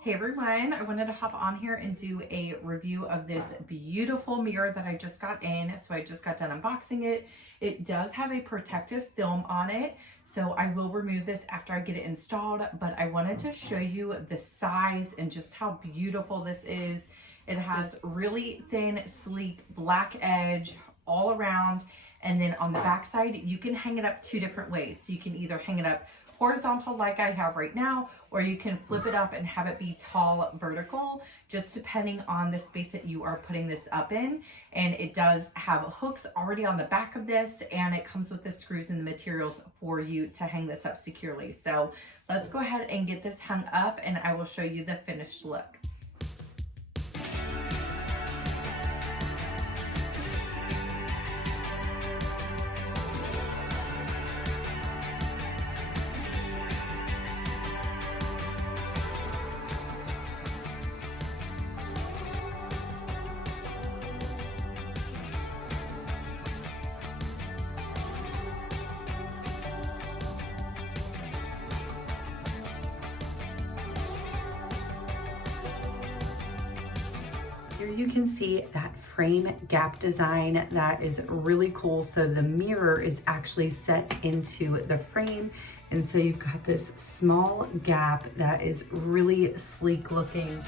Hey everyone, I wanted to hop on here and do a review of this beautiful mirror that I just got in. So I just got done unboxing it. It does have a protective film on it, so I will remove this after I get it installed, but I wanted to show you the size and just how beautiful this is. It has really thin, sleek black edge all around, and then on the back side, you can hang it up two different ways. So you can either hang it up horizontal like I have right now, or you can flip it up and have it be tall vertical, just depending on the space that you are putting this up in. And it does have hooks already on the back of this, and it comes with the screws and the materials for you to hang this up securely. So let's go ahead and get this hung up and I will show you the finished look. Here you can see that frame gap design that is really cool. So the mirror is actually set into the frame. And so you've got this small gap that is really sleek looking.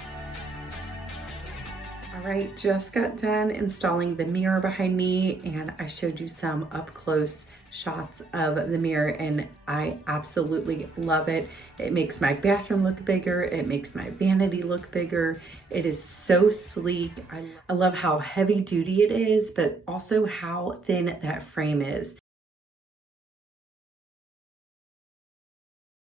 All right, just got done installing the mirror behind me, and I showed you some up close shots of the mirror, and I absolutely love it. It makes my bathroom look bigger. It makes my vanity look bigger. It is so sleek. I love how heavy duty it is, but also how thin that frame is.